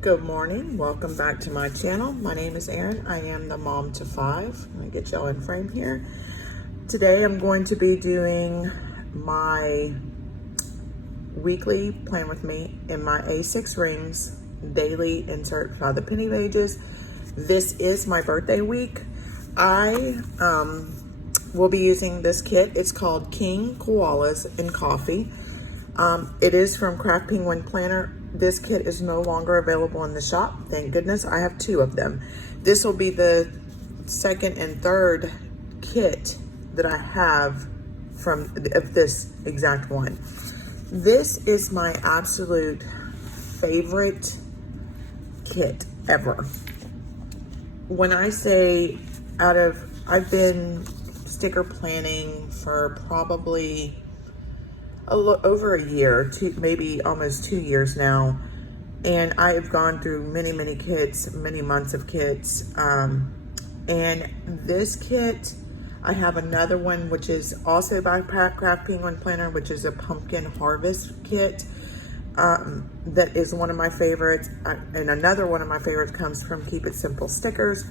Good morning, welcome back to my channel. My name is Erin. I am the mom to five. Let me get y'all in frame here. Today I'm going to be doing my weekly plan with me in my A6 rings daily insert by the penny pages. This is my birthday week. I will be using this kit. It's called King Koalas in Coffee. It is from Craft Penguin Planner. This kit is no longer available in the shop. Thank goodness. I have two of them. This will be the second and third kit that I have of this exact one. This is my absolute favorite kit ever. When I say I've been sticker planning for probably over a year, maybe almost 2 years now, and I have gone through many kits, many months of kits, and this kit, I have another one which is also by Craft Penguin Planner, which is a pumpkin harvest kit. That is one of my favorites, and another one of my favorites comes from Keep It Simple Stickers.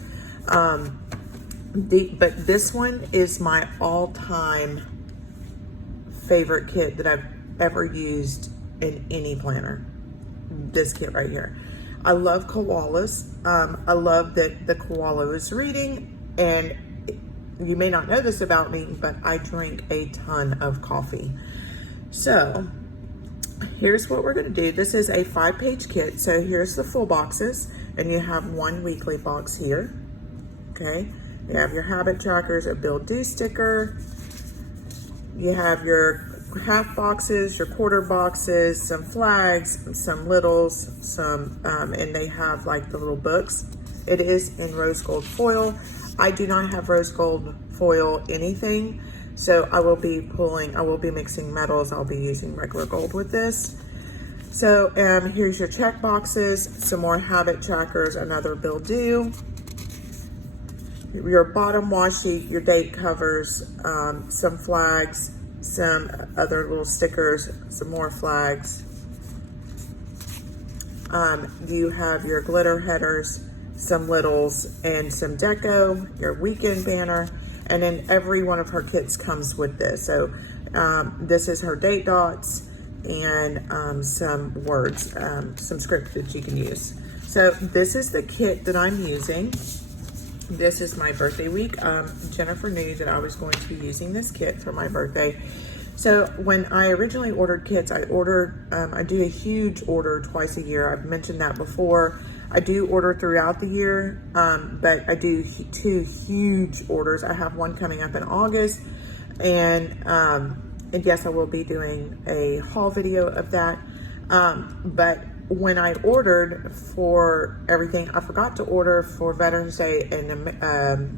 But this one is my all-time favorite kit that I've ever used in any planner. This kit right here. I love koalas. I love that the koala is reading, and you may not know this about me, but I drink a ton of coffee. So here's what we're going to do. This is a 5-page kit. So here's the full boxes, and you have one weekly box here. Okay. You have your habit trackers, a build do sticker. You have your half boxes, your quarter boxes, some flags, some littles, and they have like the little books. It is in rose gold foil. I do not have rose gold foil anything, so I will be mixing metals. I'll be using regular gold with this. So here's your check boxes, some more habit trackers, another build do, your bottom washi, your date covers, some flags, some other little stickers, some more flags. You have your glitter headers, some littles, and some deco, your weekend banner, and then every one of her kits comes with this. So this is her date dots and some words, some script that you can use. So this is the kit that I'm using. This is my birthday week. Jennifer knew that I was going to be using this kit for my birthday. So when I originally ordered kits, I do a huge order twice a year. I've mentioned that before. I do order throughout the year, but I do 2 huge orders. I have one coming up in August, and yes, I will be doing a haul video of that. But when I ordered for everything, I forgot to order for Veterans Day and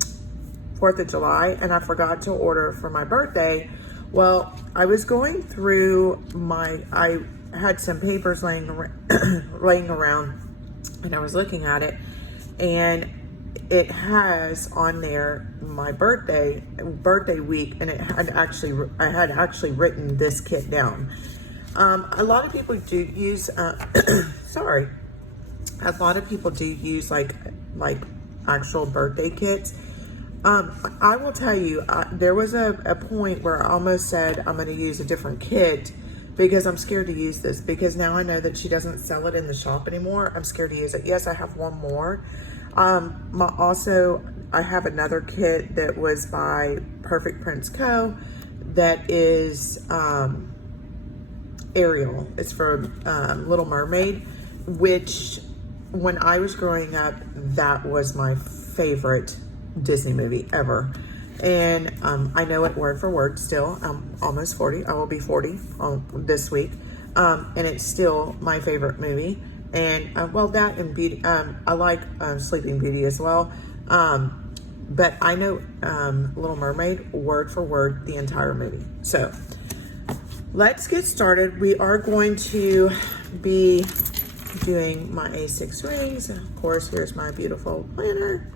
4th of July, and I forgot to order for my birthday. Well, I was going through I had some papers laying around, and I was looking at it, and it has on there my birthday week, and I had actually written this kit down. A lot of people do use, sorry. A lot of people do use like actual birthday kits. I will tell you, there was a point where I almost said I'm going to use a different kit because I'm scared to use this, because now I know that she doesn't sell it in the shop anymore. I'm scared to use it. Yes, I have one more. Also, I have another kit that was by Perfect Prince Co. that is, Ariel. It's for Little Mermaid, which when I was growing up, that was my favorite Disney movie ever. And I know it word for word still. I'm almost 40. I will be 40 this week. And it's still my favorite movie. And well, that and Beauty. I like Sleeping Beauty as well. But I know Little Mermaid word for word the entire movie. So let's get started. We are going to be doing my A6 rings. Of course, here's my beautiful planner.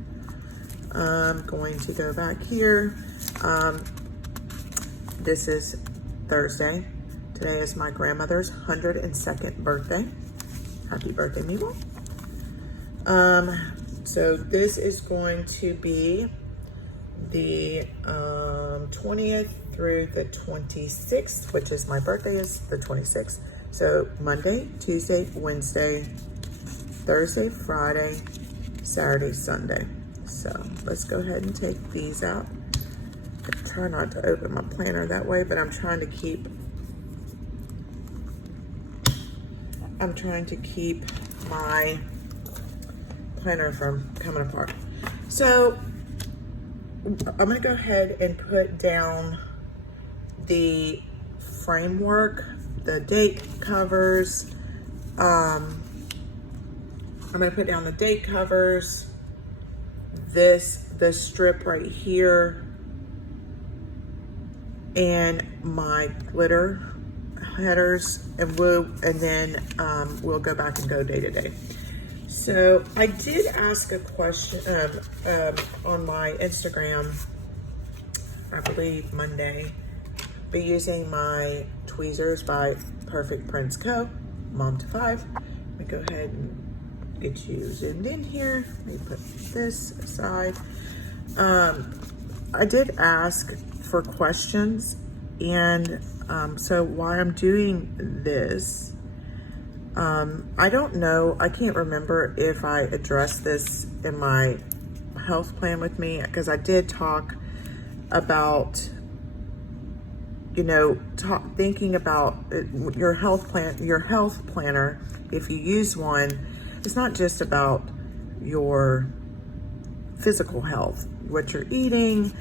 I'm going to go back here. This is Thursday. Today is my grandmother's 102nd birthday. Happy birthday, Mabel. So this is going to be the 20th through the 26th, which is my birthday is the 26th. So Monday, Tuesday, Wednesday, Thursday, Friday, Saturday, Sunday. So let's go ahead and take these out. I try not to open my planner that way, but I'm trying to keep my planner from coming apart. So I'm gonna go ahead and put down the framework, the date covers. I'm gonna put down the date covers, the strip right here, and my glitter headers, and then we'll go back and go day to day. So I did ask a question on my Instagram, I believe Monday, be using my Tweezers by Perfect Prints Co. Mom to 5. Let me go ahead and get you zoomed in here. Let me put this aside. I did ask for questions, and so while I'm doing this, I don't know, I can't remember if I addressed this in my health plan with me, because I did talk about, you know, thinking about your health planner, if you use one, it's not just about your physical health, what you're eating.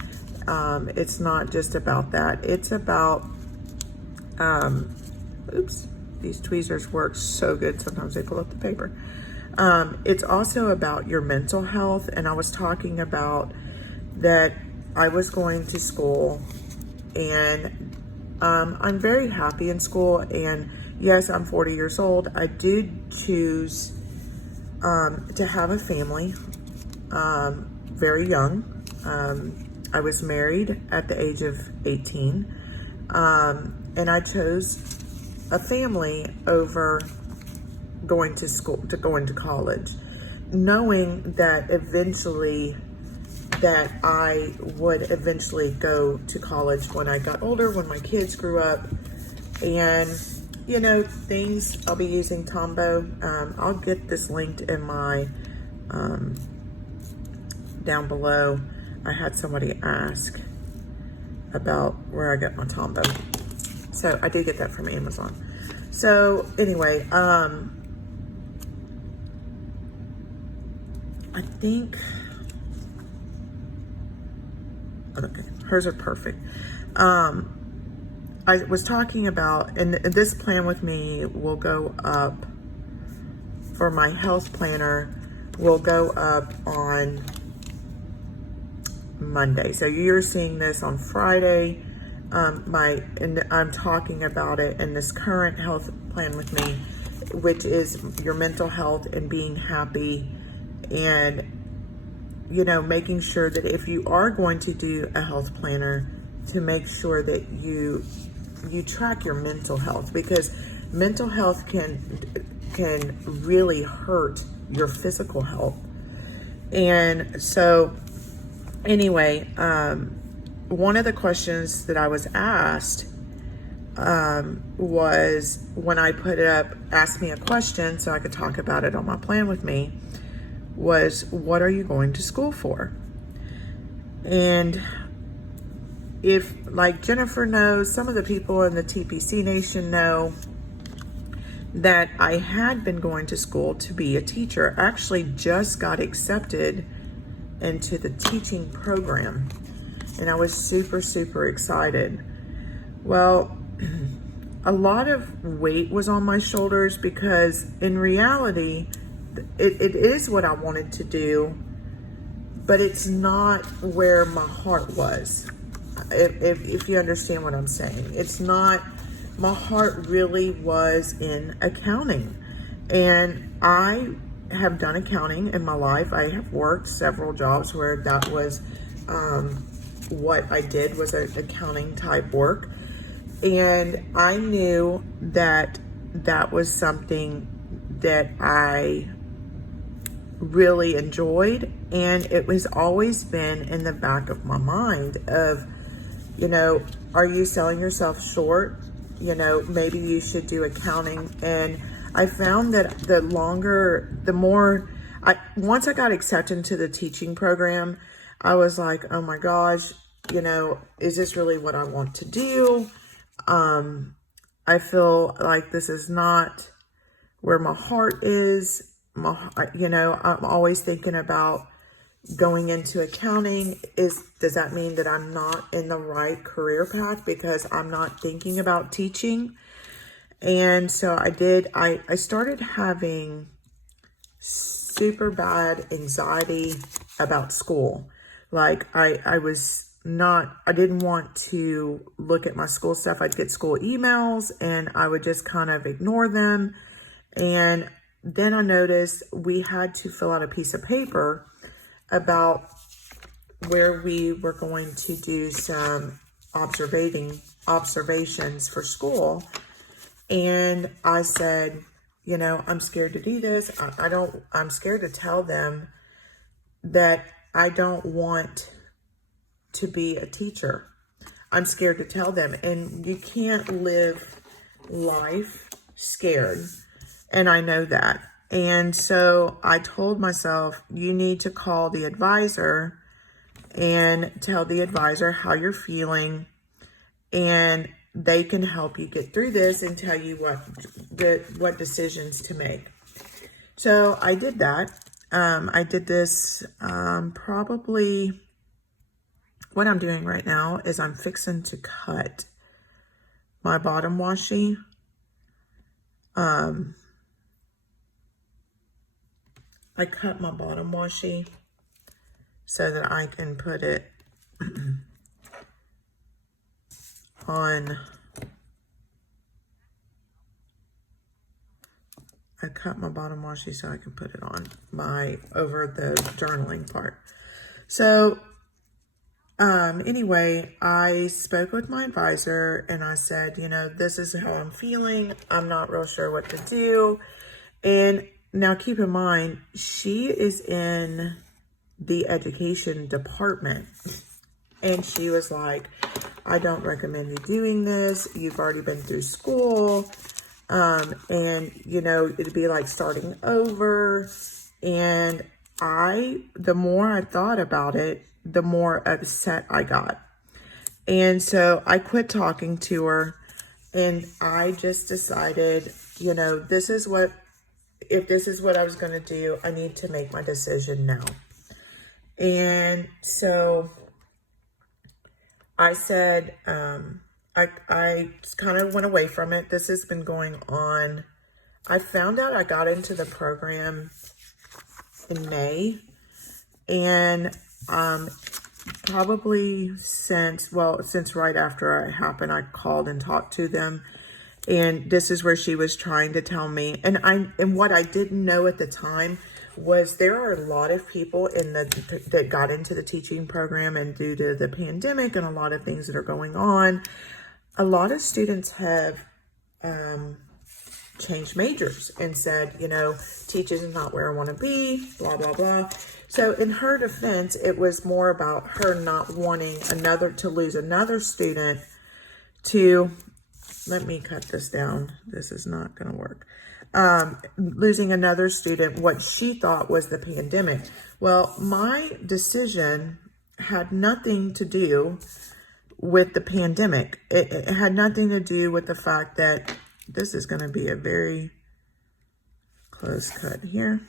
It's not just about that. It's about, oops, these tweezers work so good. Sometimes they pull up the paper. It's also about your mental health. And I was talking about that I was going to school, and I'm very happy in school. And yes, I'm 40 years old. I did choose to have a family very young. I was married at the age of 18, and I chose a family over going to school, to going to college, knowing that eventually that I would eventually go to college when I got older, when my kids grew up. And you know, things, I'll be using Tombow. I'll get this linked in my down below. I had somebody ask about where I got my Tombow. So I did get that from Amazon. So anyway, I think, okay, hers are perfect. I was talking about, and this plan with me will go up, for my health planner, will go up on Monday. So you're seeing this on Friday. And I'm talking about it in this current health plan with me, which is your mental health and being happy, and you know, making sure that if you are going to do a health planner, to make sure that you track your mental health, because mental health can really hurt your physical health. And so anyway, one of the questions that I was asked was, when I put it up, asked me a question so I could talk about it on my plan with me, was, what are you going to school for? And if, like Jennifer knows, some of the people in the TPC Nation know that I had been going to school to be a teacher. I actually just got accepted into the teaching program, and I was super, super excited. Well, a lot of weight was on my shoulders, because in reality, it is what I wanted to do, but it's not where my heart was. If you understand what I'm saying, it's not, my heart really was in accounting. And I have done accounting in my life. I have worked several jobs where that was what I did, was an accounting type work. And I knew that that was something that I really enjoyed. And it was always been in the back of my mind of, you know, are you selling yourself short? You know, maybe you should do accounting. And I found that once I got accepted into the teaching program, I was like, oh my gosh, you know, is this really what I want to do? I feel like this is not where my heart is. You know, I'm always thinking about going into accounting. Does that mean that I'm not in the right career path because I'm not thinking about teaching? And so I started having super bad anxiety about school. Like I didn't want to look at my school stuff. I'd get school emails and I would just kind of ignore them. And then I noticed we had to fill out a piece of paper about where we were going to do some observations for school. And I said, you know, I'm scared to do this. I'm scared to tell them that I don't want to be a teacher. I'm scared to tell them. And you can't live life scared. And I know that. And so I told myself, you need to call the advisor and tell the advisor how you're feeling, and they can help you get through this and tell you what decisions to make. So I did that. I did this probably, what I'm doing right now is I'm fixing to cut my bottom washi. I cut my bottom washi so that I can put it on. I cut my bottom washi so I can put it on over the journaling part. So anyway, I spoke with my advisor and I said, you know, this is how I'm feeling. I'm not real sure what to do. And now keep in mind, she is in the education department. And she was like, I don't recommend you doing this. You've already been through school. And, you know, it'd be like starting over. And the more I thought about it, the more upset I got. And so I quit talking to her. And I just decided, you know, if this is what I was going to do, I need to make my decision now. And so I said, I kind of went away from it. This has been going on. I found out I got into the program in May, and probably since right after it happened, I called and talked to them. And this is where she was trying to tell me, and what I didn't know at the time was there are a lot of people that got into the teaching program, and due to the pandemic and a lot of things that are going on, a lot of students have changed majors and said, you know, teaching is not where I want to be, blah, blah, blah. So in her defense, it was more about her not wanting to lose another student to, let me cut this down. This is not going to work. Losing another student, what she thought was the pandemic. Well, my decision had nothing to do with the pandemic. It had nothing to do with the fact that this is going to be a very close cut here.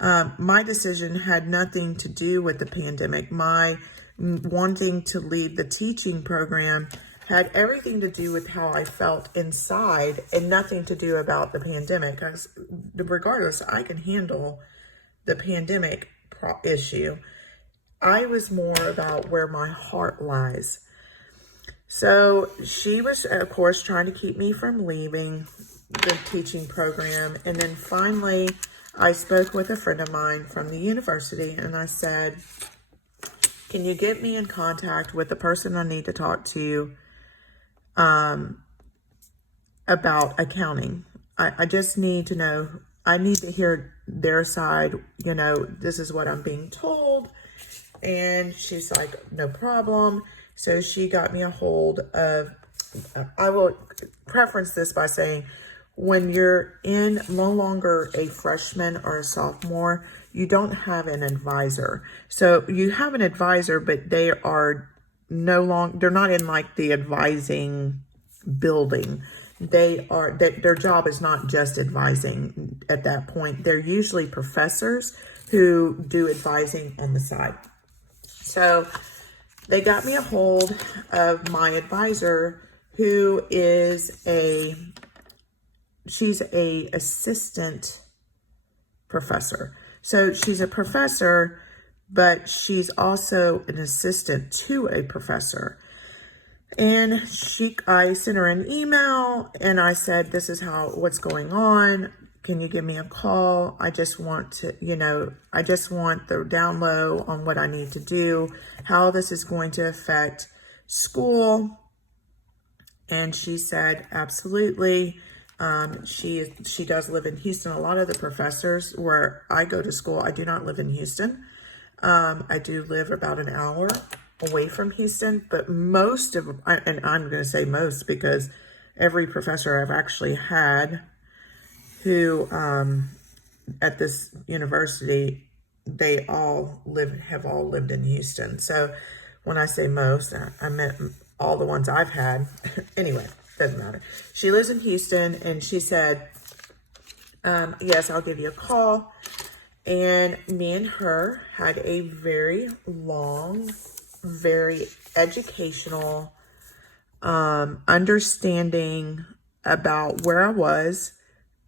My decision had nothing to do with the pandemic. My wanting to leave the teaching program had everything to do with how I felt inside and nothing to do about the pandemic. Because regardless, I can handle the pandemic issue. I was more about where my heart lies. So she was, of course, trying to keep me from leaving the teaching program. And then finally, I spoke with a friend of mine from the university and I said, can you get me in contact with the person I need to talk to about accounting? I just need to know, I need to hear their side, you know, this is what I'm being told. And she's like, no problem. So she got me a hold of, I will preference this by saying, when you're no longer a freshman or a sophomore, you don't have an advisor. So you have an advisor, but they are they're not in like the advising building. Their job is not just advising at that point. They're usually professors who do advising on the side. So they got me a hold of my advisor, who is she's a assistant professor. So she's a professor, but she's also an assistant to a professor. And I sent her an email and I said, this is what's going on. Can you give me a call? I just want to, I just want the down low on what I need to do, how this is going to affect school. And she said, absolutely. She does live in Houston. A lot of the professors where I go to school, I do not live in Houston. I do live about an hour away from Houston, but most of, and I'm going to say most because every professor I've actually had who, at this university, have all lived in Houston. So when I say most, I meant all the ones I've had. Anyway, doesn't matter. She lives in Houston, and she said, yes, I'll give you a call. And me and her had a very long, very educational understanding about where I was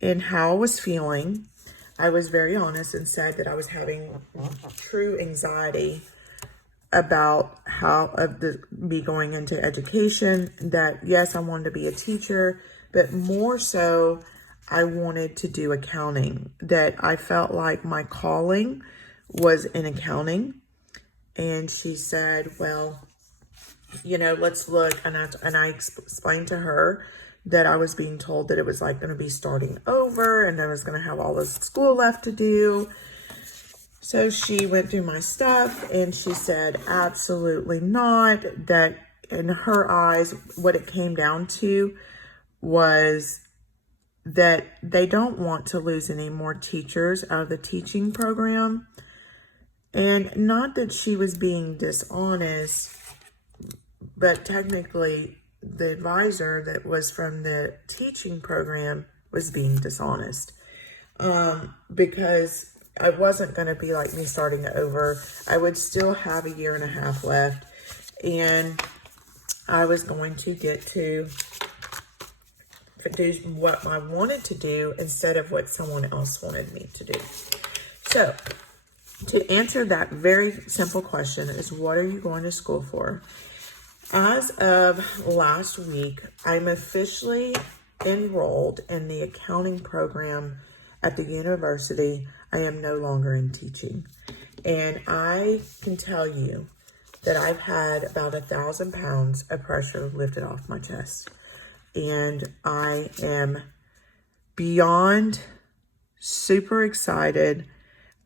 and how I was feeling. I was very honest and said that I was having true anxiety about me going into education, that yes, I wanted to be a teacher, but more so I wanted to do accounting, that I felt like my calling was in accounting. And she said, well, let's look. And I explained to her that I was being told that it was like going to be starting over and I was going to have all this school left to do. So she went through my stuff and she said, absolutely not. That in her eyes, what it came down to was that they don't want to lose any more teachers out of the teaching program. And not that she was being dishonest, but technically the advisor that was from the teaching program was being dishonest. Because it wasn't going to be like me starting over. I would still have a year and a half left. And I was going to get to do what I wanted to do instead of what someone else wanted me to do. So, to answer that very simple question is, what are you going to school for? As of last week, I'm officially enrolled in the accounting program at the university. I am no longer in teaching. And I can tell you that I've had about 1,000 pounds of pressure lifted off my chest. And I am beyond super excited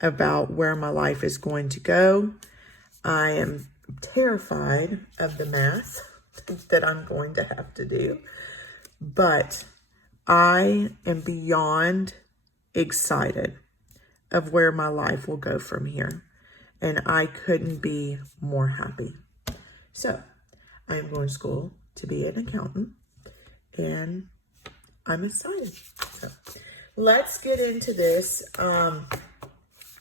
about where my life is going to go. I am terrified of the math that I'm going to have to do, but I am beyond excited of where my life will go from here, and I couldn't be more happy. So I am going to school to be an accountant, and I'm excited. So let's get into this.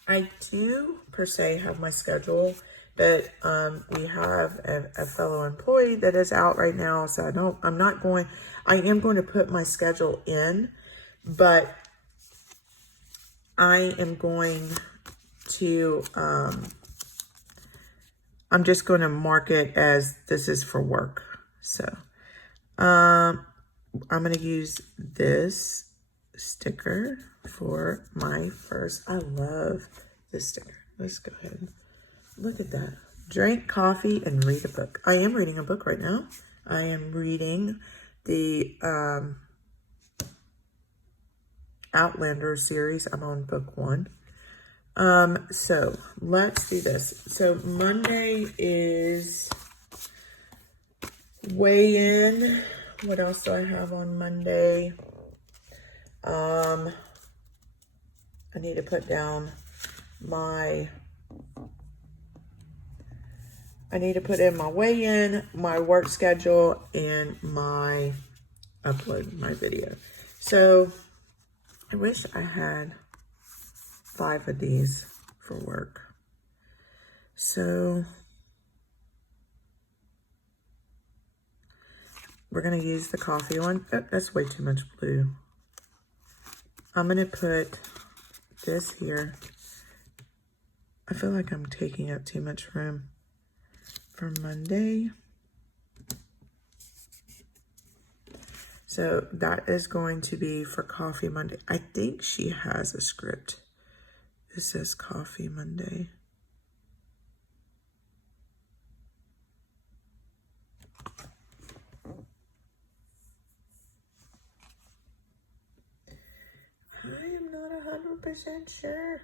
I do per se have my schedule, but we have a fellow employee that is out right now, so I am going to put my schedule in, but I am going to, I'm just going to mark it as this is for work. So I'm going to use this sticker for my first. I love this sticker. Let's go ahead and look at that. Drink coffee and read a book. I am reading a book right now. I am reading the Outlander series. I'm on book 1. So let's do this. So Monday is weigh in. What else do I have on Monday? I need to put down my, I need to put in my weigh-in, my work schedule, and my upload, my video. So I wish I had 5 of these for work. So we're gonna use the coffee one. Oh, that's way too much blue. I'm gonna put this here. I feel like I'm taking up too much room for Monday. So that is going to be for Coffee Monday. I think she has a script. It says Coffee Monday. I am not 100% sure.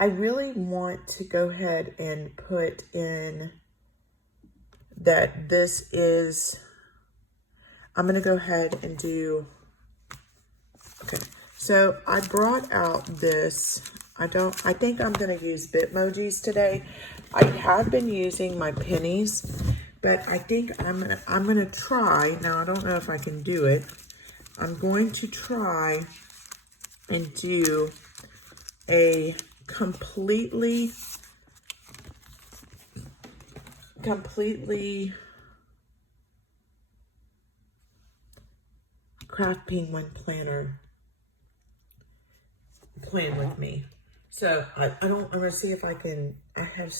I really want to go ahead and put in that this is, I'm going to go ahead and do, okay. So I brought out this, I think I'm going to use Bitmojis today. I have been using my pennies, but I think I'm going to try, now I don't know if I can do it. I'm going to try and do a completely Craft Penguin planner plan with me. So I'm gonna see if I can, I have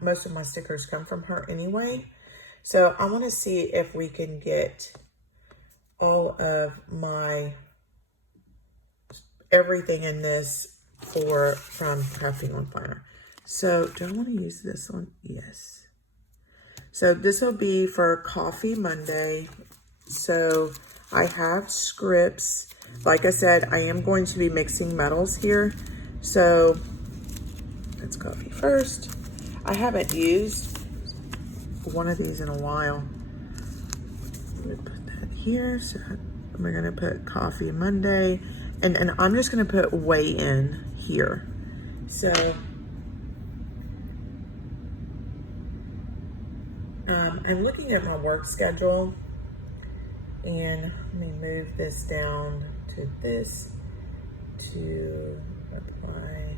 most of my stickers come from her anyway. So I want to see if we can get all of my, everything in this from Craft Penguin planner. So do I want to use this one? Yes. So this will be for Coffee Monday. So I have scripts. Like I said, I am going to be mixing metals here. So let's coffee first. I haven't used one of these in a while. Let me put that here. So we're gonna put Coffee Monday, and I'm just gonna put weigh in here. So I'm looking at my work schedule, and let me move this down to this to apply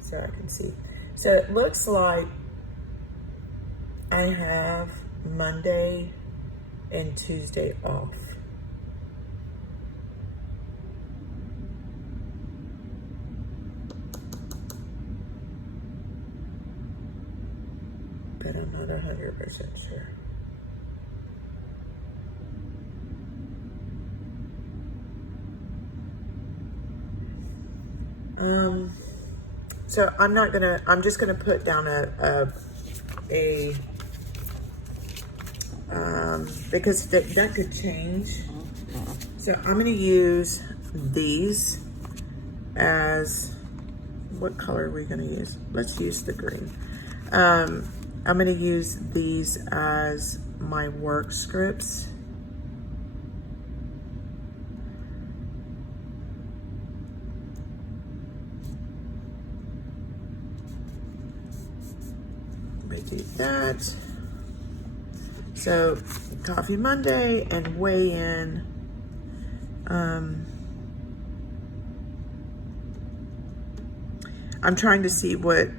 so I can see. So it looks like I have Monday and Tuesday off. But I'm not 100% sure. So I'm just gonna put down because that could change. So I'm gonna use these as, what color are we gonna use? Let's use the green. I'm gonna use these as my work scripts. Do that. So Coffee Monday and weigh in. I'm trying to see what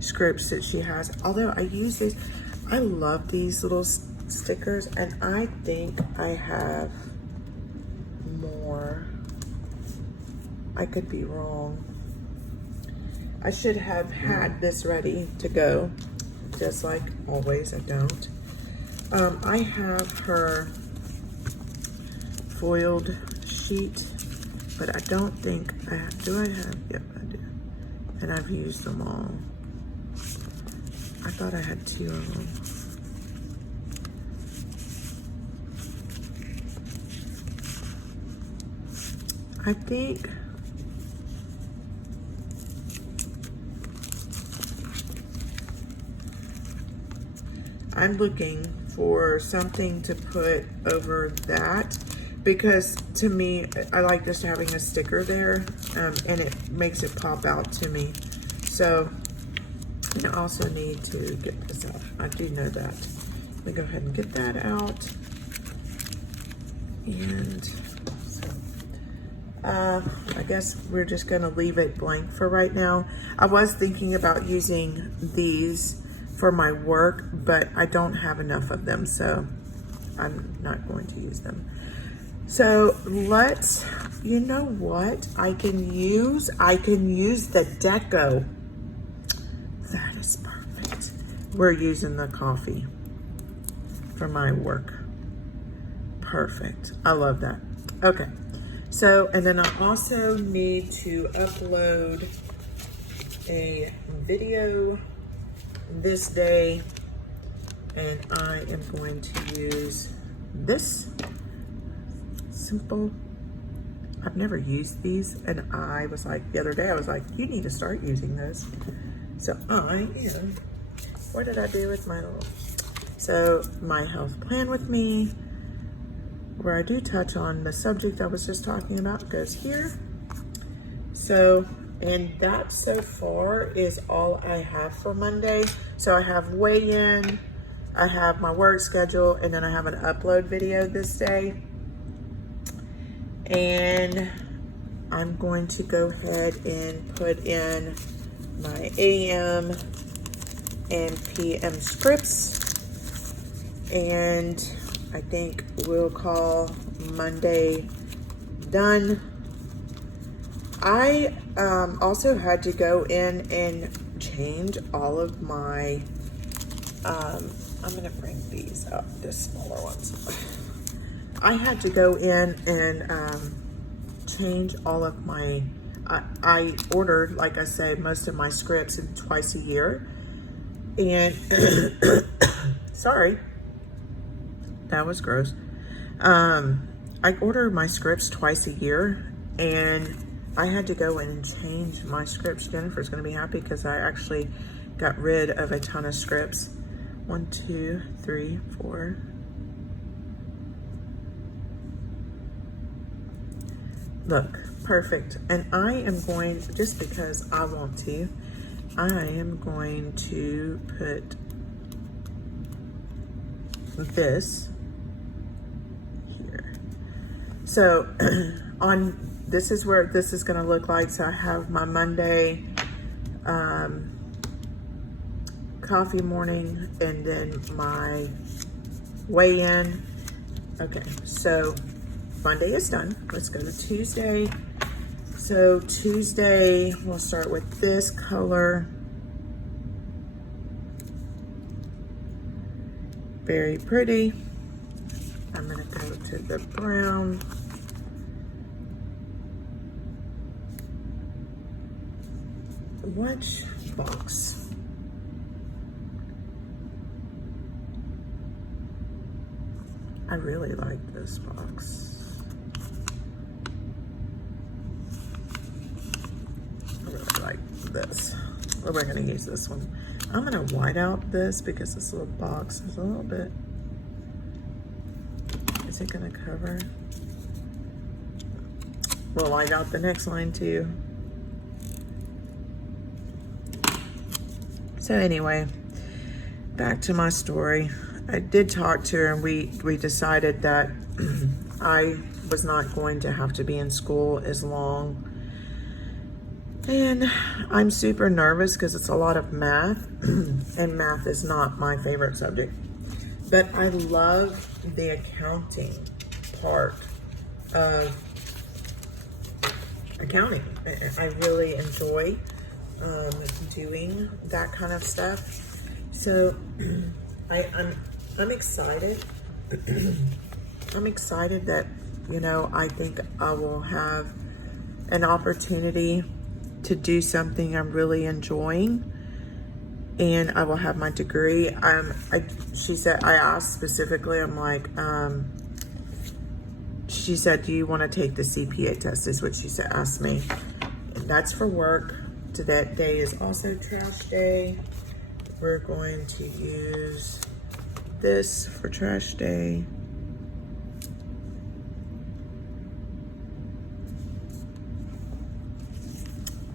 scripts that she has. Although I use these, I love these little stickers, and I think I have more. I could be wrong. I should have had this ready to go, just like always, I don't. I have her foiled sheet, but I don't think I have, do I have, yep, I do. And I've used them all. I thought I had 2 of them. I think I'm looking for something to put over that, because to me, I like just having a sticker there, and it makes it pop out to me. So I also need to get this out. I do know that. Let me go ahead and get that out. And so I guess we're just gonna leave it blank for right now. I was thinking about using these for my work, but I don't have enough of them, so I'm not going to use them. So let's, you know what I can use? I can use the deco. That is perfect. We're using the coffee for my work. Perfect. I love that. Okay. So, and then I also need to upload a video this day, and I am going to use this simple. I've never used these, and I was like, the other day I was like, you need to start using those. So I am, what did I do with my little, so my health plan with me, where I do touch on the subject I was just talking about, goes here. So, and that so far is all I have for Monday. So I have weigh-in, I have my work schedule, and then I have an upload video this day. And I'm going to go ahead and put in my AM and PM scripts. And I think we'll call Monday done. I also had to go in and change all of my, I'm gonna bring these up, the smaller ones. I had to go in and change all of my, I ordered, like I said, most of my scripts twice a year. And, sorry, that was gross. I order my scripts twice a year, and I had to go in and change my scripts. Jennifer's gonna be happy because I actually got rid of a ton of scripts. 1, 2, 3, 4. Look, perfect. And I am going, just because I want to, I am going to put this here. So on, this is where this is gonna look like. So I have my Monday coffee morning, and then my weigh-in. Okay, so Monday is done. Let's go to Tuesday. So Tuesday, we'll start with this color. Very pretty. I'm gonna go to the brown. Which box? I really like this box. I really like this. Well, we're gonna use this one. I'm gonna white out this because this little box is a little bit, is it gonna cover? We'll white out the next line too. So anyway, back to my story. I did talk to her, and we decided that I was not going to have to be in school as long. And I'm super nervous because it's a lot of math, and math is not my favorite subject. But I love the accounting part of accounting. I really enjoy doing that kind of stuff. So I'm excited. I'm excited that, you know, I think I will have an opportunity to do something I'm really enjoying. and I will have my degree. She said, I asked specifically, I'm like, she said, do you want to take the CPA test, is what she said, asked me. And that's for work. So that day is also trash day. We're going to use this for trash day.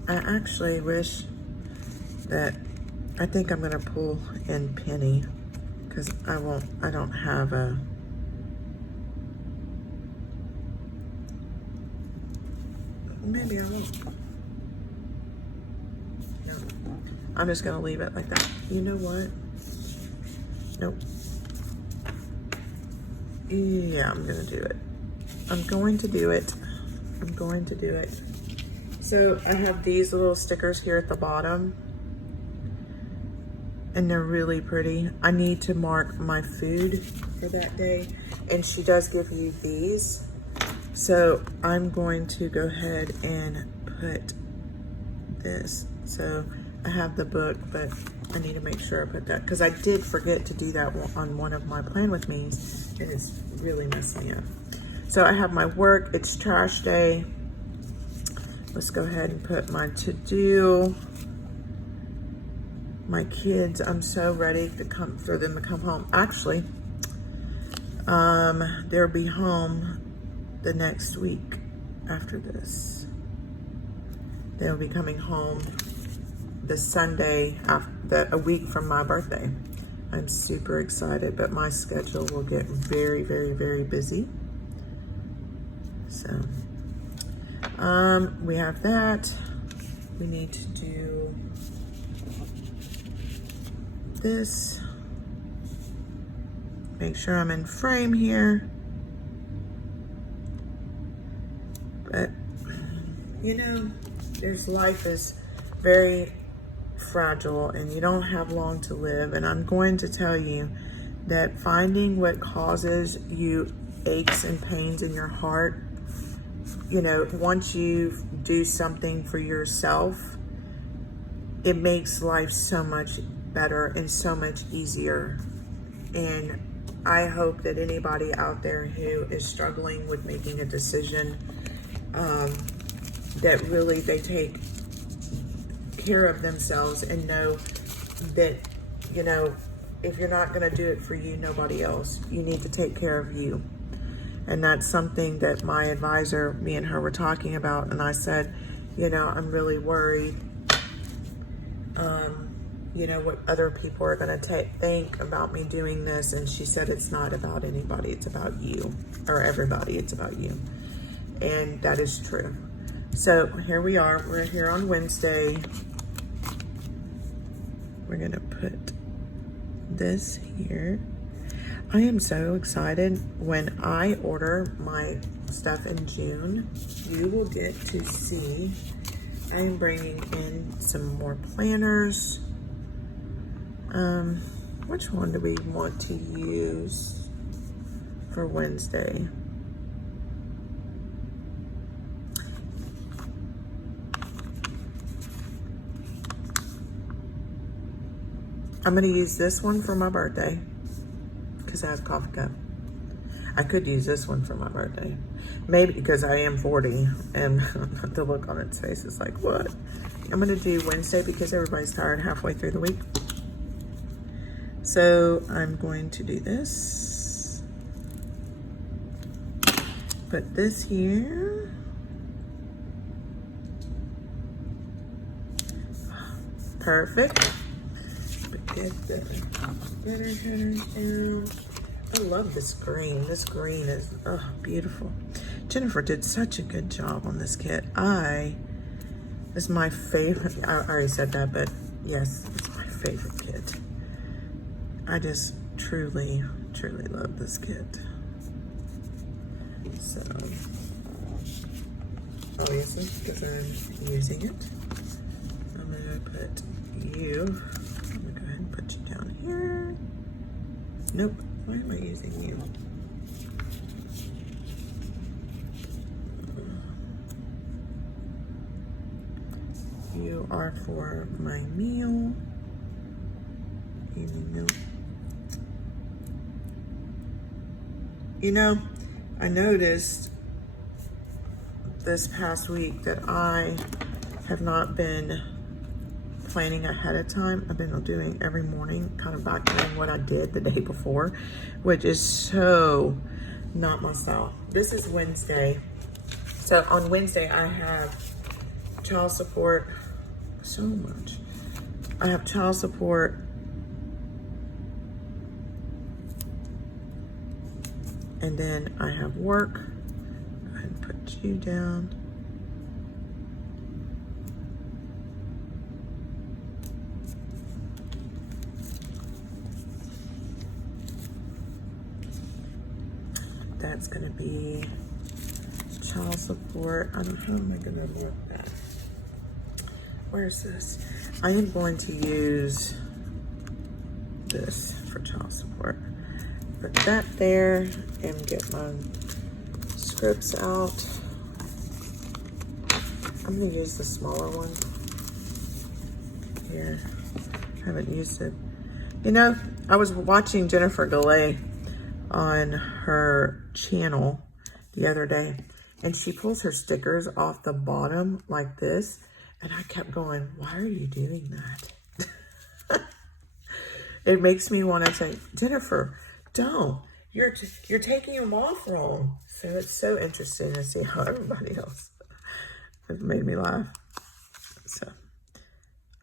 I actually wish that, I think I'm gonna pull in Penny, because I don't have a, maybe I won't. No, I'm just gonna leave it like that. You know what? Nope. Yeah, I'm gonna do it. I'm going to do it. I'm going to do it. So I have these little stickers here at the bottom, and they're really pretty. I need to mark my food for that day, and she does give you these. So I'm going to go ahead and put this. So I have the book, but I need to make sure I put that, because I did forget to do that on one of my Plan With Me's, and it's really messing me up. So I have my work, it's trash day. Let's go ahead and put my to-do. My kids, I'm so ready for them to come home. Actually, they'll be home the next week after this. They'll be coming home the Sunday after, a week from my birthday. I'm super excited, but my schedule will get very, very, very busy. So, we have that. We need to do this. Make sure I'm in frame here. But, you know, life is very fragile, and you don't have long to live. And I'm going to tell you that finding what causes you aches and pains in your heart, you know, once you do something for yourself, it makes life so much better and so much easier. And I hope that anybody out there who is struggling with making a decision, that really they take care of themselves and know that, you know, if you're not going to do it for you, nobody else. You need to take care of you. And that's something that my advisor, me and her were talking about. And I said, you know, I'm really worried, you know, what other people are going to think about me doing this. And she said, it's not about anybody. It's about you, or everybody. It's about you. And that is true. So here we are. We're here on Wednesday. We're going to put this here. I am so excited. When I order my stuff in June, you will get to see, I am bringing in some more planners. Which one do we want to use for Wednesday? I'm going to use this one for my birthday because it has a coffee cup. I could use this one for my birthday. Maybe because I am 40 and the look on its face is like, what? I'm going to do Wednesday because everybody's tired halfway through the week. So I'm going to do this. Put this here. Perfect. Get the glitter headers down. I love this green. This green is beautiful. Jennifer did such a good job on this kit. This is my favorite. I already said that, but yes, it's my favorite kit. I just truly, truly love this kit. So, obviously, because I'm using it, I'm gonna put you. I'm gonna go ahead and put you down here. Nope. Why am I using you? You are for my meal. You know, I noticed this past week that I have not been planning ahead of time. I've been doing every morning, kind of back doing what I did the day before, which is so not my style. This is Wednesday. So on Wednesday, I have child support, so much. I have child support, and then I have work. Go ahead and put you down. That's gonna be child support. I don't know, how am I gonna work that? Where's this? I am going to use this for child support. Put that there and get my scripts out. I'm gonna use the smaller one here. I haven't used it. You know, I was watching Jennifer Delay on her channel the other day, and she pulls her stickers off the bottom like this, and I kept going, why are you doing that? It makes me want to say, Jennifer, don't. You're taking them off wrong. So it's so interesting to see how everybody else. It made me laugh. So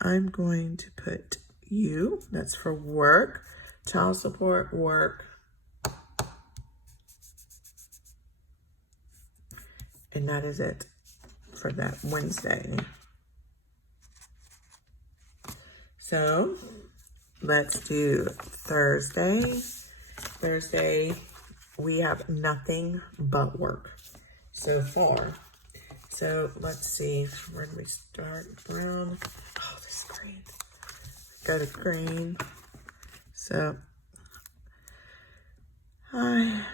I'm going to put you. That's for work, child support, work. And that is it for that Wednesday. So let's do Thursday. Thursday, we have nothing but work so far. So let's see, where do we start? Brown. Oh, this is green. Go to green. So I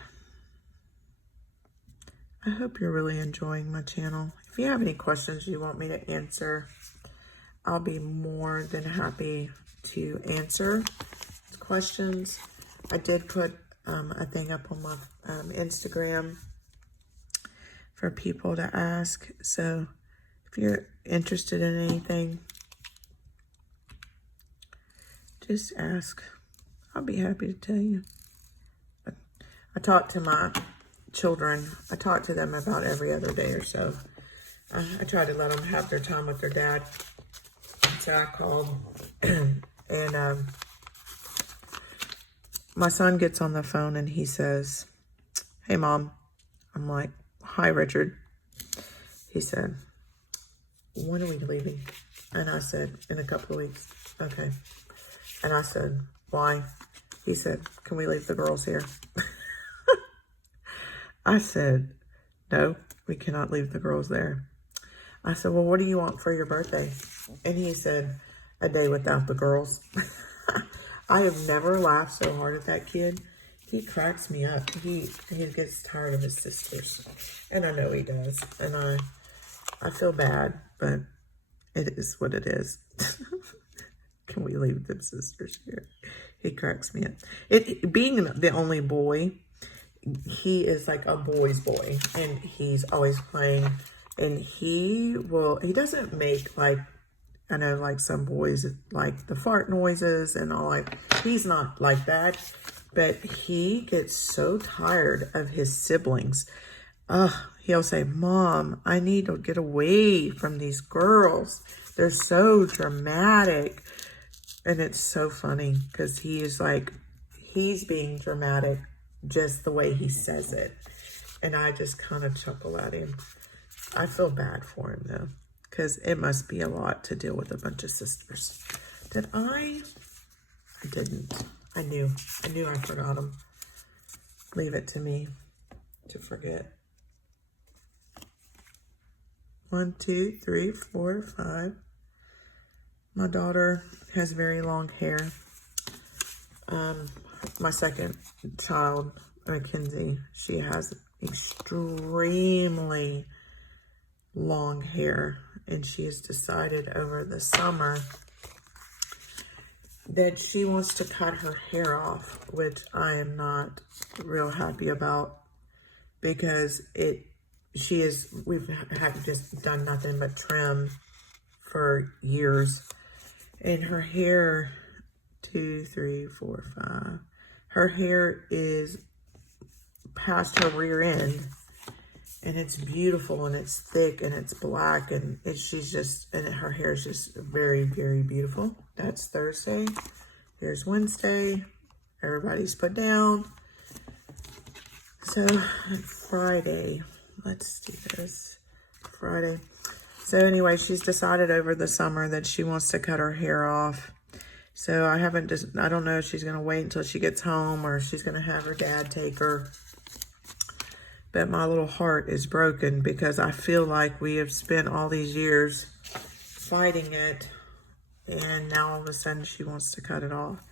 hope you're really enjoying my channel. If you have any questions you want me to answer, I'll be more than happy to answer questions. I did put a thing up on my Instagram for people to ask. So if you're interested in anything, just ask. I'll be happy to tell you. I talk to my children. I talk to them about every other day or so. I try to let them have their time with their dad. So I called and my son gets on the phone and he says, hey, Mom. I'm like, hi, Richard. He said, when are we leaving? And I said, in a couple of weeks. Okay. And I said, why? He said, can we leave the girls here? I said, no, we cannot leave the girls there. I said, well, what do you want for your birthday? And he said, a day without the girls. I have never laughed so hard at that kid. He cracks me up. He gets tired of his sisters. And I know he does. And I feel bad, but it is what it is. Can we leave them sisters here? He cracks me up. Being the only boy, he is like a boy's boy. And he's always playing. And he doesn't make like, I know like some boys like the fart noises and all, like, he's not like that, but he gets so tired of his siblings. He'll say, Mom, I need to get away from these girls. They're so dramatic. And it's so funny because he is like, he's being dramatic just the way he says it. And I just kind of chuckle at him. I feel bad for him though, because it must be a lot to deal with a bunch of sisters. Did I? I didn't. I knew I forgot them. Leave it to me to forget. 1, 2, 3, 4, 5. My daughter has very long hair. My second child, Mackenzie, she has extremely long hair, and she has decided over the summer that she wants to cut her hair off, which I am not real happy about because we've had just done nothing but trim for years. And her hair, 2, 3, 4, 5, her hair is past her rear end. And it's beautiful and it's thick and it's black and her hair is just very, very beautiful. That's Thursday. There's Wednesday. Everybody's put down. So Friday, let's do this. Friday. So anyway, she's decided over the summer that she wants to cut her hair off. So I don't know if she's going to wait until she gets home or if she's going to have her dad take her. But my little heart is broken because I feel like we have spent all these years fighting it. And now all of a sudden she wants to cut it off.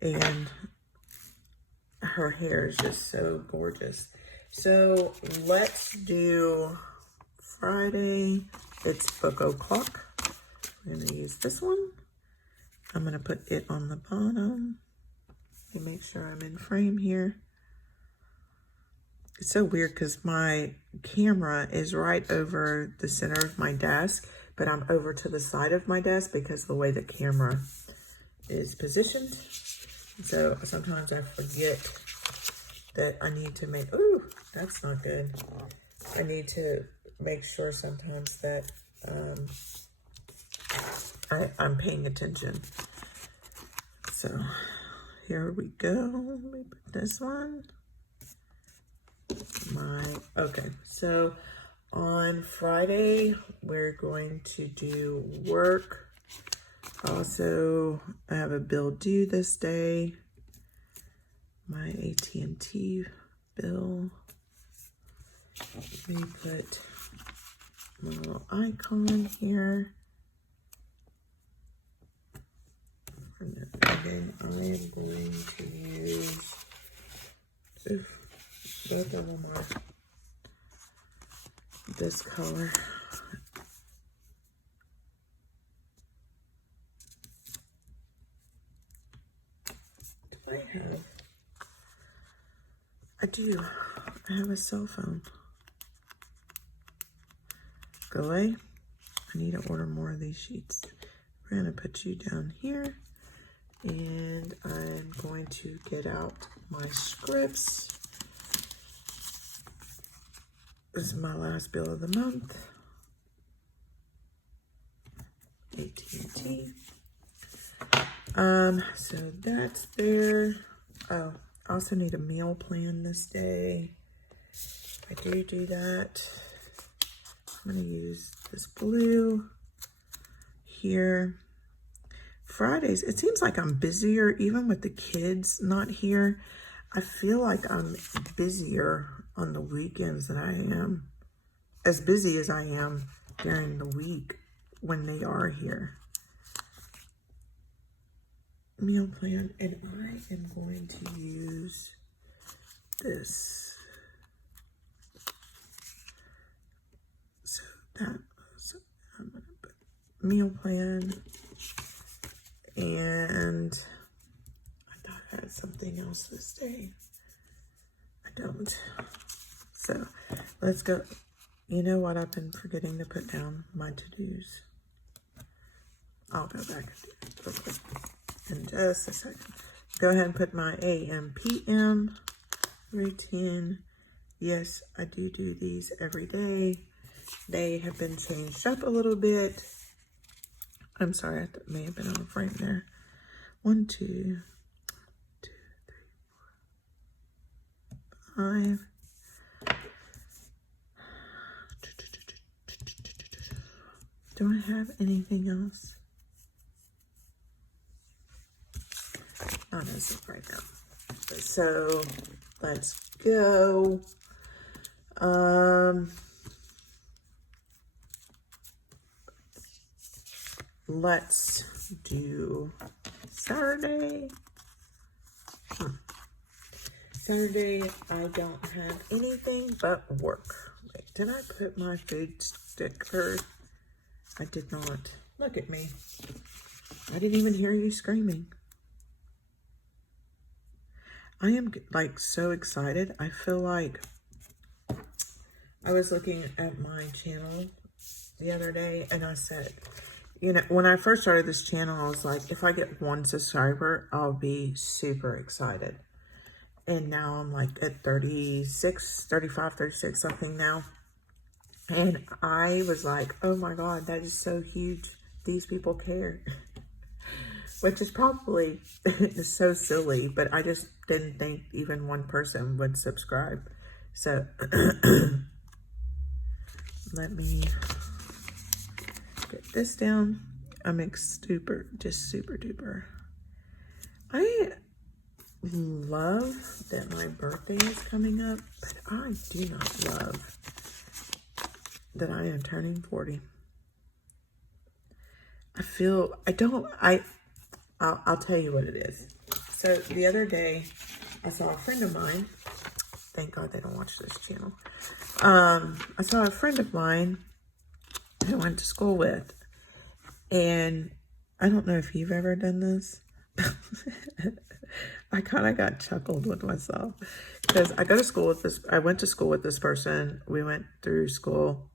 And her hair is just so gorgeous. So let's do Friday. It's book o'clock. I'm going to use this one. I'm going to put it on the bottom. Let me make sure I'm in frame here. It's so weird because my camera is right over the center of my desk, but I'm over to the side of my desk because of the way the camera is positioned. So sometimes I forget that I need to make, ooh, that's not good. I need to make sure sometimes that I'm paying attention. So here we go. Let me put this one. Okay, so on Friday, we're going to do work. Also, I have a bill due this day. My AT&T bill. Let me put my little icon here. And then I am going to use, both of them are this color. I have a cell phone. Go away. I need to order more of these sheets. We're gonna put you down here. And I'm going to get out my scripts. This is my last bill of the month. AT&T. So that's there. Oh, I also need a meal plan this day. I do that. I'm gonna use this blue here. Fridays, it seems like I'm busier, even with the kids not here. I feel like I'm busier on the weekends than I am, as busy as I am during the week when they are here. Meal plan, and I am going to use this. So I'm gonna put meal plan, and I thought I had something else this day. I don't. So let's go. You know what? I've been forgetting to put down my to-dos. I'll go back real quick in just a second. Go ahead and put my AM, PM routine. Yes, I do these every day. They have been changed up a little bit. I'm sorry, I may have been on a frame there. 1, 2, 2, 3, 4, 5. Do I have anything else? Not as of right now. So let's go. Let's do Saturday. Saturday, I don't have anything but work. Wait, did I put my food sticker? I did not. Look at me. I didn't even hear you screaming. I am like so excited. I feel like I was looking at my channel the other day and I said, you know, when I first started this channel, I was like, if I get 1 subscriber, I'll be super excited. And now I'm like at 36, 35, 36 something now. And I was like, oh my God, that is so huge. These people care. Which is probably so silly, but I just didn't think even one person would subscribe. So let me get this down. I'm super duper. I love that my birthday is coming up, but I do not love that I am turning 40. I'll tell you what it is. So the other day, I saw a friend of mine. Thank God they don't watch this channel. I saw a friend of mine who I went to school with. And I don't know if you've ever done this. I kind of got chuckled with myself. Because I went to school with this person. We went through school.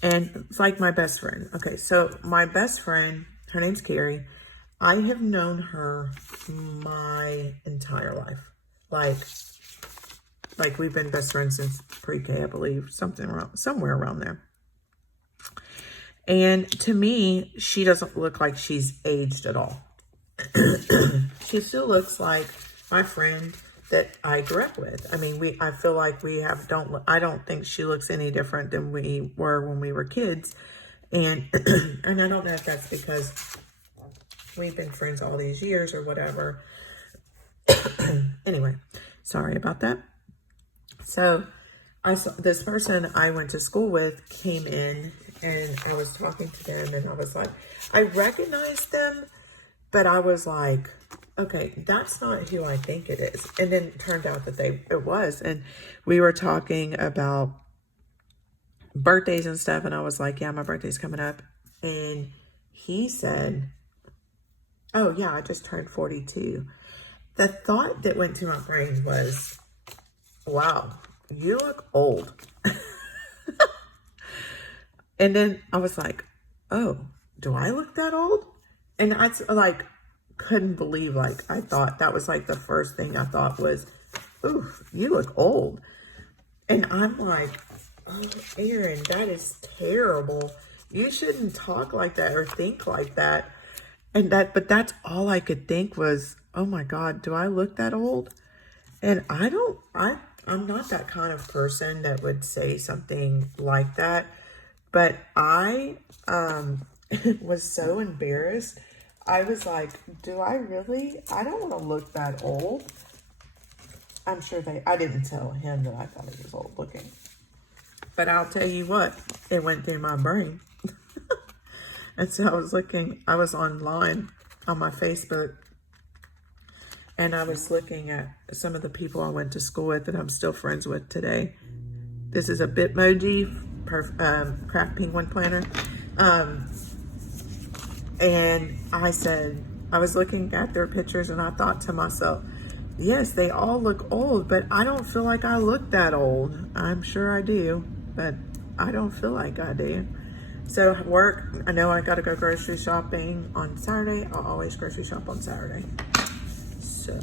And it's like my best friend. Okay, so my best friend, her name's Carrie. I have known her my entire life. Like we've been best friends since pre-K, I believe. Somewhere around there. And to me, she doesn't look like she's aged at all. She still looks like my friend that I grew up with. I mean, I feel like I don't think she looks any different than we were when we were kids. And and I don't know if that's because we've been friends all these years or whatever. Anyway, sorry about that. So I saw this person I went to school with came in and I was talking to them and I was like, I recognized them, but I was like, okay, that's not who I think it is. And then it turned out that it was. And we were talking about birthdays and stuff. And I was like, yeah, my birthday's coming up. And he said, oh yeah, I just turned 42. The thought that went to my brain was, wow, you look old. And then I was like, oh, do I look that old? And I like couldn't believe, like I thought that was like the first thing I thought was, ooh, you look old. And I'm like, oh, Erin, that is terrible. You shouldn't talk like that or think like that. But that's all I could think was, oh my God, do I look that old? And I'm not that kind of person that would say something like that. But I was so embarrassed. I was like, do I really? I don't want to look that old. I'm sure I didn't tell him that I thought he was old looking. But I'll tell you what, it went through my brain. And so I was online on my Facebook. And I was looking at some of the people I went to school with that I'm still friends with today. This is a Bitmoji craft penguin planner. And I was looking at their pictures and I thought to myself, yes, they all look old, but I don't feel like I look that old. I'm sure I do, but I don't feel like I do. So work, I know I got to go grocery shopping on Saturday. I'll always grocery shop on Saturday. So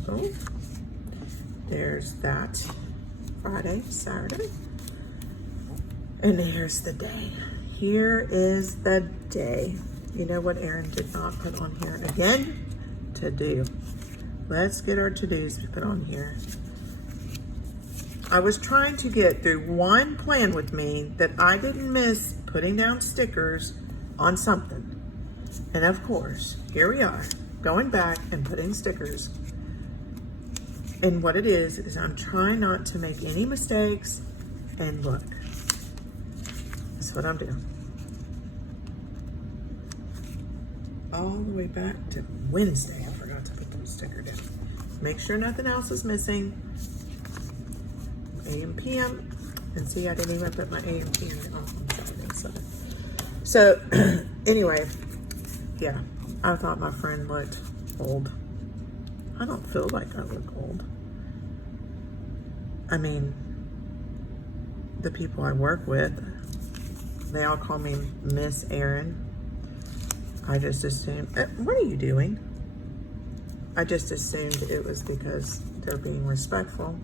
there's that. Friday, Saturday. And here's the day. Here is the day. You know what Erin did not put on here again? To do. Let's get our to-dos put on here. I was trying to get through one plan with me that I didn't miss putting down stickers on something. And of course, here we are, going back and putting stickers. And what it is I'm trying not to make any mistakes. And look, that's what I'm doing. All the way back to Wednesday. I forgot to put the sticker down. Make sure nothing else is missing. AM, PM. And see, I didn't even put my AM, PM off on Saturday. So anyway, yeah. I thought my friend looked old. I don't feel like I look old. I mean, the people I work with, they all call me Miss Erin. I just assumed, what are you doing? I just assumed it was because they're being respectful.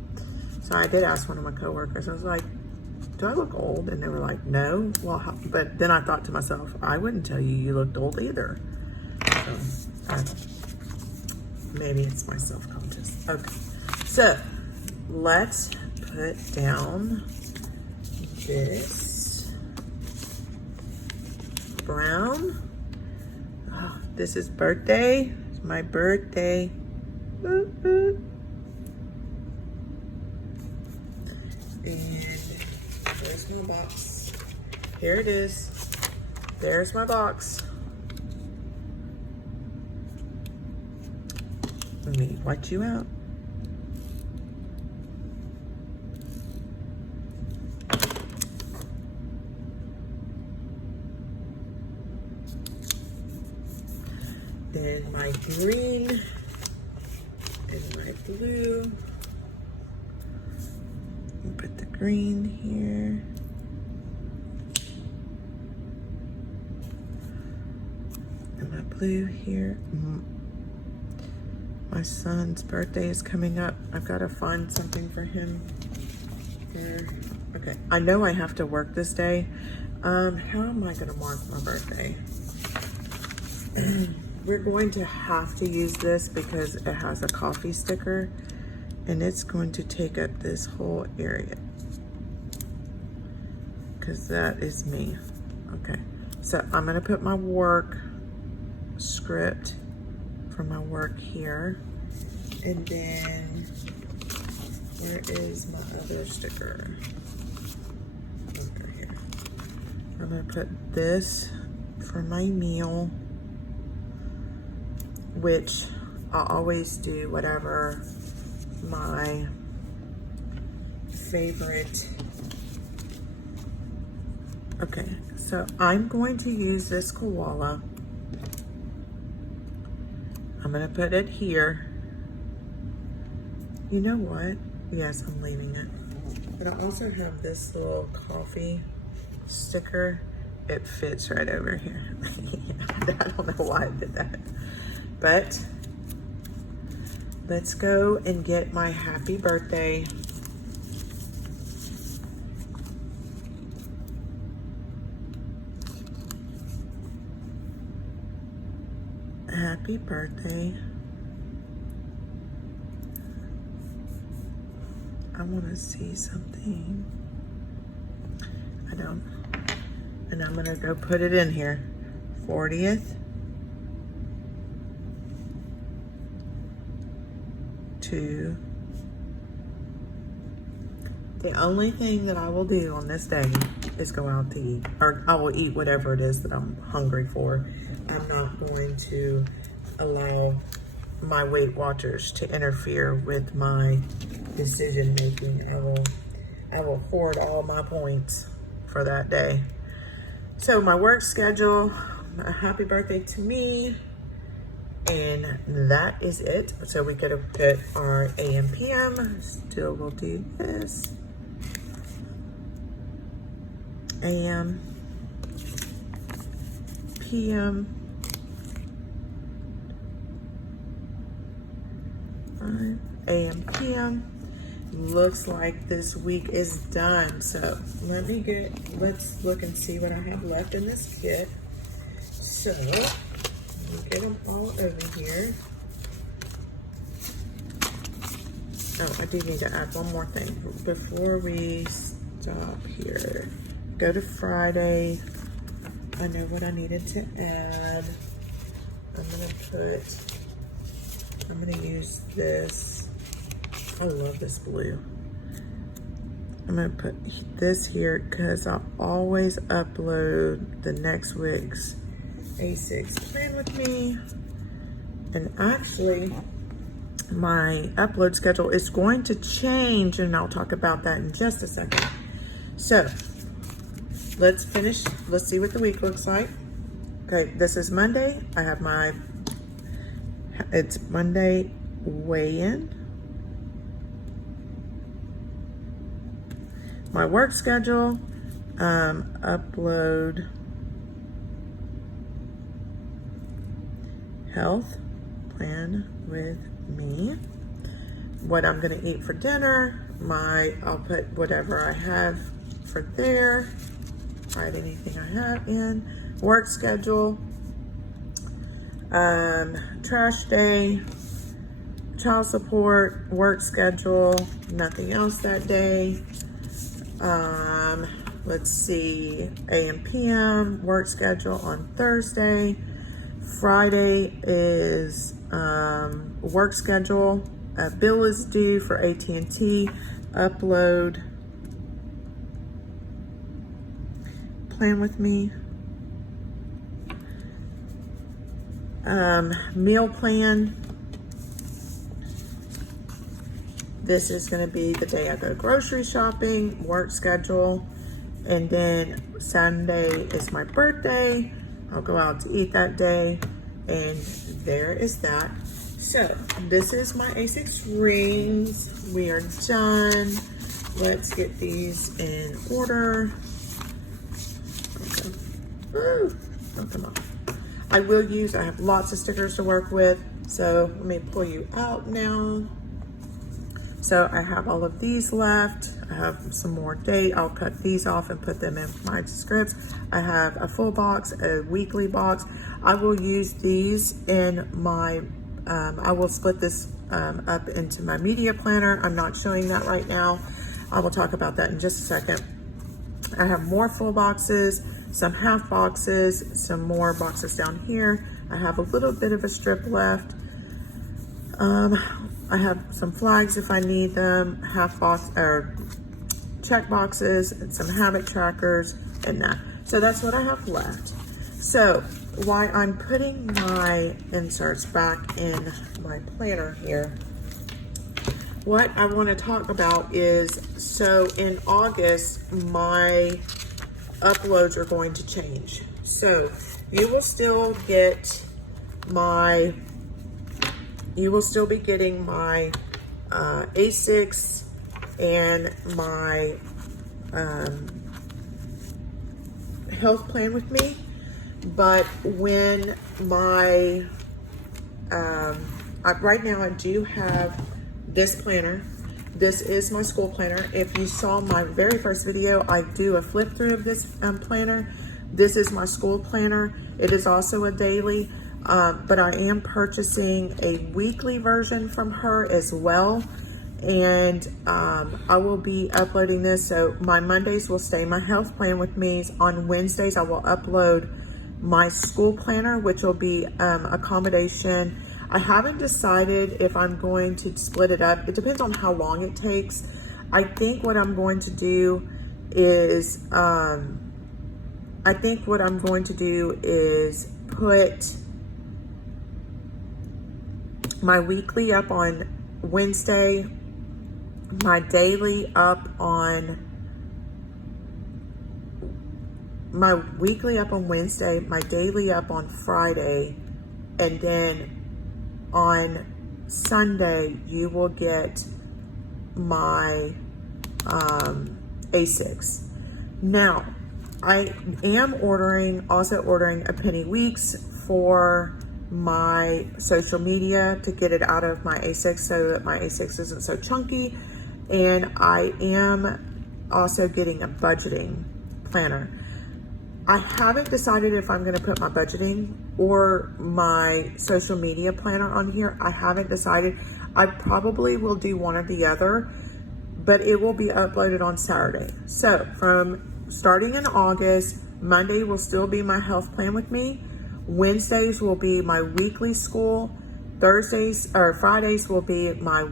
So I did ask one of my coworkers, I was like, do I look old? And they were like, no. Well, but then I thought to myself, I wouldn't tell you you looked old either. So, maybe it's my self-conscious. Okay, so let's put down this brown. Oh, this is birthday. It's my birthday. And there's my box. Here it is. There's my box. Let me white you out. Then my green and my blue. Put the green here. And my blue here. My son's birthday is coming up. I've got to find something for him. Okay, I know I have to work this day. How am I going to mark my birthday? We're going to have to use this because it has a coffee sticker and it's going to take up this whole area. Because that is me. Okay, so I'm going to put my work script for my work here. And then, where is my other sticker? Okay, here. I'm going to put this for my meal, which I always do whatever my favorite. Okay, so I'm going to use this koala. I'm gonna put it here. You know what? Yes, I'm leaving it. But I also have this little coffee sticker. It fits right over here. I don't know why I did that. But let's go and get my happy birthday. Happy birthday. I want to see something. I don't. And I'm going to go put it in here. 40th. To. The only thing that I will do on this day is go out to eat. Or I will eat whatever it is that I'm hungry for. I'm not going to allow my Weight Watchers to interfere with my decision making. I will hoard all my points for that day. So my work schedule, a happy birthday to me, and that is it. So we could have put our AM PM. Still will do this. AM PM. AM PM. Looks like this week is done. So let's look and see what I have left in this kit. So let me get them all over here. Oh, I do need to add one more thing before we stop here. Go to Friday. I know what I needed to add. I'm gonna use this. I love this blue. I'm gonna put this here because I always upload the next week's A6 Plan with me. And actually, my upload schedule is going to change, and I'll talk about that in just a second. So, let's see what the week looks like. Okay, this is Monday. I have it's Monday weigh-in. My work schedule, upload health plan with me, what I'm gonna eat for dinner, I'll put whatever I have for there, write anything I have in, work schedule, trash day, child support, work schedule, nothing else that day. Let's see, AM PM, work schedule on Thursday. Friday is work schedule. A bill is due for AT&T. Upload plan with me. Meal plan. This is going to be the day I go grocery shopping, work schedule, and then Sunday is my birthday. I'll go out to eat that day, and there is that. So this is my A6 rings. We are done. Let's get these in order. Okay. Ooh, don't come off. I have lots of stickers to work with, so let me pull you out now. So I have all of these left. I have some more date. I'll cut these off and put them in my scripts. I have a full box, a weekly box. I will use these in my, I will split this up into my media planner. I'm not showing that right now. I will talk about that in just a second. I have more full boxes, some half boxes, some more boxes down here. I have a little bit of a strip left. I have some flags if I need them, half box or check boxes, and some habit trackers and that. So that's what I have left. So while I'm putting my inserts back in my planner here, what I want to talk about is, so in August, my uploads are going to change. So you will still be getting my A6 and my health plan with me, but when my right now I do have this planner. This is my school planner. If you saw my very first video, I do a flip through of this planner. This is my school planner. It is also a daily. But I am purchasing a weekly version from her as well, and I will be uploading this. So my Mondays will stay my health plan with me. On Wednesdays I will upload my school planner, which will be accommodation. I haven't decided if I'm going to split it up. It depends on how long it takes. I think what I'm going to do is put my weekly up on Wednesday, my daily up on Wednesday, my daily up on Friday, and then on Sunday you will get my A6. Now I am also ordering a penny weeks for my social media to get it out of my A6 so that my A6 isn't so chunky. And I am also getting a budgeting planner. I haven't decided if I'm going to put my budgeting or my social media planner on here. I haven't decided. I probably will do one or the other, but it will be uploaded on Saturday. So from starting in August, Monday will still be my health plan with me. Wednesdays will be my weekly school. Fridays will be my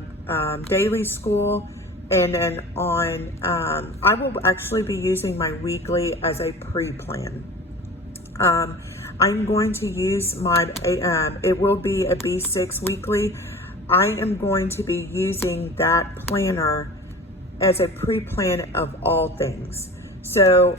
daily school. And then I will actually be using my weekly as a pre-plan. I'm going to use it will be a B6 weekly. I am going to be using that planner as a pre-plan of all things. So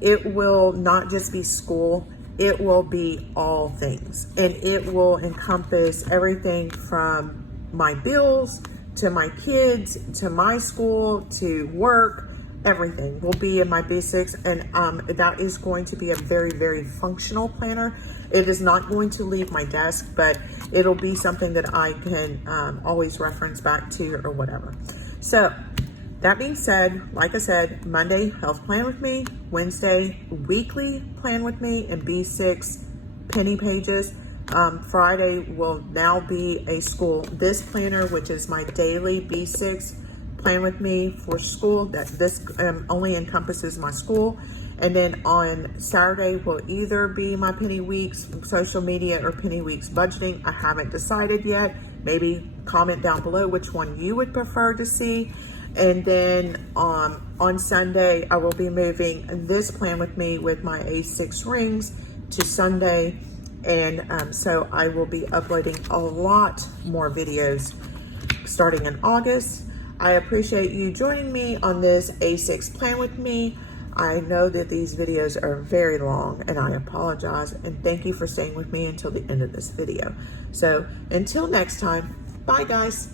it will not just be school. it will be all things, and it will encompass everything from my bills to my kids to my school to work. Everything will be in my basics, and that is going to be a very, very functional planner. It is not going to leave my desk, but it'll be something that I can always reference back to or whatever. So that being said, like I said, Monday, health plan with me. Wednesday, weekly plan with me and B6 penny pages. Friday will now be a school this planner, which is my daily B6 plan with me for school. That this only encompasses my school. And then on Saturday will either be my penny weeks social media or penny weeks budgeting. I haven't decided yet. Maybe comment down below which one you would prefer to see. And then on Sunday, I will be moving this plan with me with my A6 rings to Sunday. And so I will be uploading a lot more videos starting in August. I appreciate you joining me on this A6 plan with me. I know that these videos are very long, and I apologize, and thank you for staying with me until the end of this video. So until next time, bye guys.